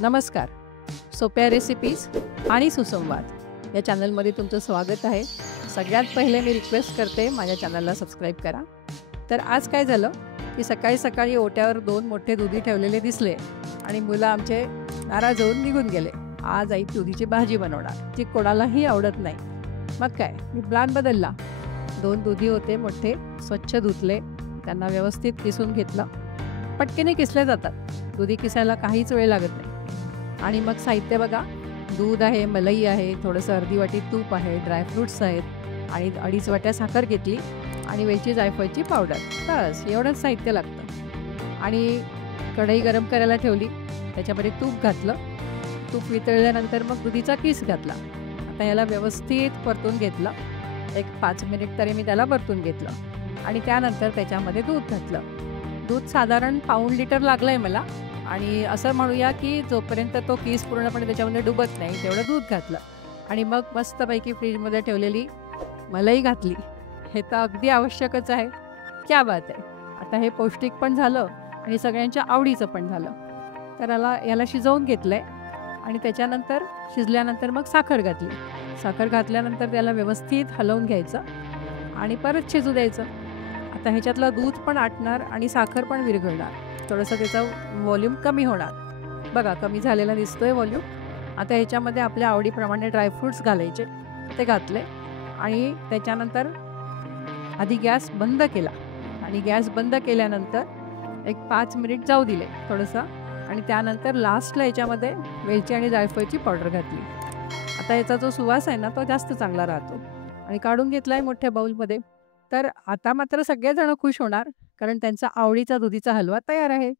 नमस्कार. सोप्या रेसिपीज आणि सुसंवाद या चॅनलमध्ये तुमचं स्वागत आहे. सगळ्यात पहिले मी रिक्वेस्ट करते माझ्या चॅनलला सबस्क्राईब करा. तर आज काय झालं की सकाळी सकाळी ओट्यावर 2 मोठे दुधी ठेवलेले दिसले आणि मुलं आमचे नाराज होऊन निघून गेले. आज आई दुधीची भाजी बनवणार जी कोणालाही आवडत नाही. मग काय मी प्लॅन बदलला. 2 दुधी होते मोठे, स्वच्छ धुतले, त्यांना व्यवस्थित किसून घेतलं. पटकन किसले जातात, दुधी किसायला काहीच वेळ लागत नाही. आणि मग साहित्य बघा, दूध आहे, मलई आहे, थोडंसं अर्धी वाटी तूप आहे, ड्रायफ्रूट्स आहेत आणि 2.5 वाट्या साखर घेतली आणि वेलची जायफळची पावडर. बस एवढंच साहित्य लागतं. आणि कढई गरम करायला ठेवली, त्याच्यामध्ये तूप घातलं. तूप वितळल्यानंतर मग दुधीचा किस घातला. आता याला व्यवस्थित परतून घेतलं. एक 5 मिनिट तरी मी त्याला परतून घेतलं आणि त्यानंतर त्याच्यामध्ये दूध घातलं. दूध साधारण पाऊण लिटर लागलं आहे मला. आणि असं म्हणूया की जोपर्यंत तो किस पूर्णपणे त्याच्यामध्ये डुबत नाही तेवढं दूध घातलं. आणि मग मस्तपैकी फ्रीजमध्ये ठेवलेली मलई घातली. हे तर अगदी आवश्यकच आहे. क्या बात आहे. आता हे पौष्टिक पण झालं आणि सगळ्यांच्या आवडीचं पण झालं. तर याला शिजवून घेतलं आहे आणि त्याच्यानंतर शिजल्यानंतर मग साखर घातली. साखर घातल्यानंतर त्याला व्यवस्थित हलवून घ्यायचं आणि परत शिजू द्यायचं. आता ह्याच्यातलं दूध पण आटणार आणि साखर पण विरघळणार. थोडंसं त्याचा व्हॉल्यूम कमी होणार. बघा कमी झालेला दिसतोय व्हॉल्यूम. आता ह्याच्यामध्ये आपल्या आवडीप्रमाणे ड्रायफ्रूट्स घालायचे, ते घातले आणि त्याच्यानंतर आधी गॅस बंद केला आणि गॅस बंद केल्यानंतर एक 5 मिनिट जाऊ दिले थोडंसं आणि त्यानंतर लास्टला याच्यामध्ये वेलची आणि जायफळची पावडर घातली. आता याचा जो सुवास आहे ना तो जास्त चांगला राहतो आणि काढून घेतला आहे मोठ्या बाउलमध्ये. तर आता मात्र सगळेजण खुश होणार कारण त्यांचा आवडीचा दुधीचा हलवा तयार आहे.